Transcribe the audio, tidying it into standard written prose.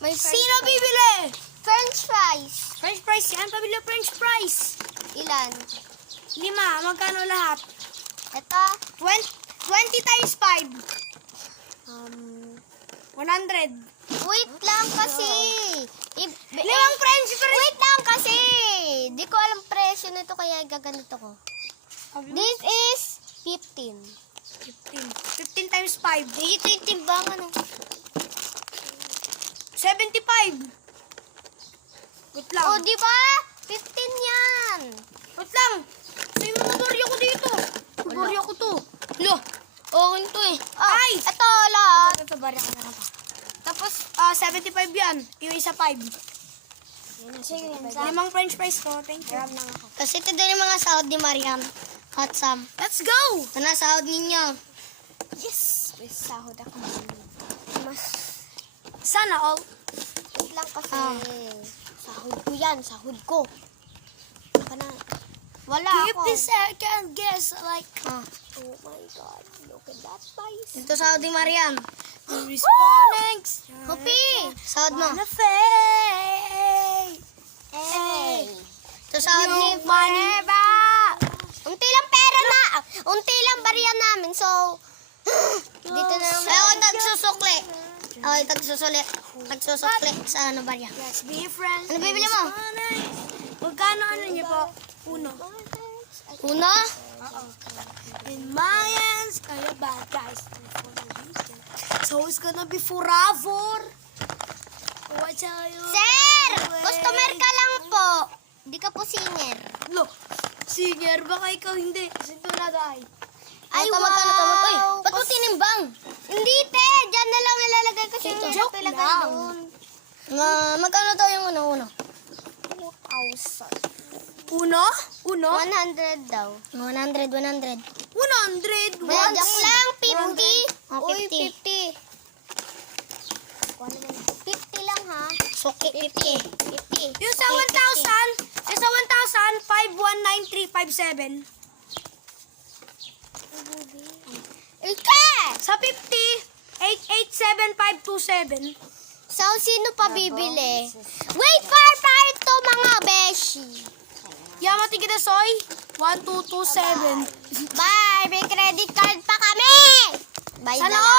May Sino bibili? French fries. French fries yan. Pabili ng French fries. Ilan? 5. Magkano lahat? Ito. 20 times 5. 100. Wait lang kasi. 5 French fries. Wait lang kasi. Di ko alam presyo nito kaya gaganito ko. This is 15. 15 times 5. Ito yung timbangan. 75. Wait lang. Oh, di ba? 15 yan. Wait lang. So yung mga barya ko dito. Barya ko to. Lo. Okay to eh. Ay! Ito lahat. Ito, barya ko na lang pa. Tapos, 75 yan. Yung isa 5. sige, 5 French fries ko. Thank you. kasi ito din yung mga sahod ni Mariam. Hot Sam. Let's go! Ito na sahod ninyo. Yes! May sahod ako. Sana all. Wait lang kasi. Sahod ko yan. Sahod ko. Baka na. Wala ako. 50 second guess like. Oh my God. Look at that spice. Ito sahod ni Mariam. Responding. Hopi. Sahod mo. Wanna fade. Hey. Ito sahod ni Forever. Unti lang pera na. Unti lang barya namin. So, dito na lang. Ako nagsusukli. Ako nagsusukli sa ano ba yan? Let's be friends. Ano bibili mo? Magkano ano niyo po? Uno. Una? In my hands, kaya bad guys. So it's gonna be forever. Oh, I tell you. Sir! Customer ka lang po. Di ka po singer. No. Singer, baka ikaw hindi. Sinto na dahil. Ay, Ito, wow! magkano to? Uy, ba't mo tinimbang? Hindi, te! Diyan na lang nilalagay ko siya. Joke Ilagay lang. doon. Magkano to yung una? 2,000. Uno? Uno? 100 daw. 100, 100. 100. Joke lang, 50. Oh, Uy, 50. 50. 50 lang, ha? Suki, 50. 50. Yung sa 1,000, yung sa 1,000, 519357. Ike! Sa 50, 887527. So, sino pa bibili? Wait for to mga beshi. Yamati kita soy. 1227. Bye! May credit card pa kami! Bye Sana na lang. all.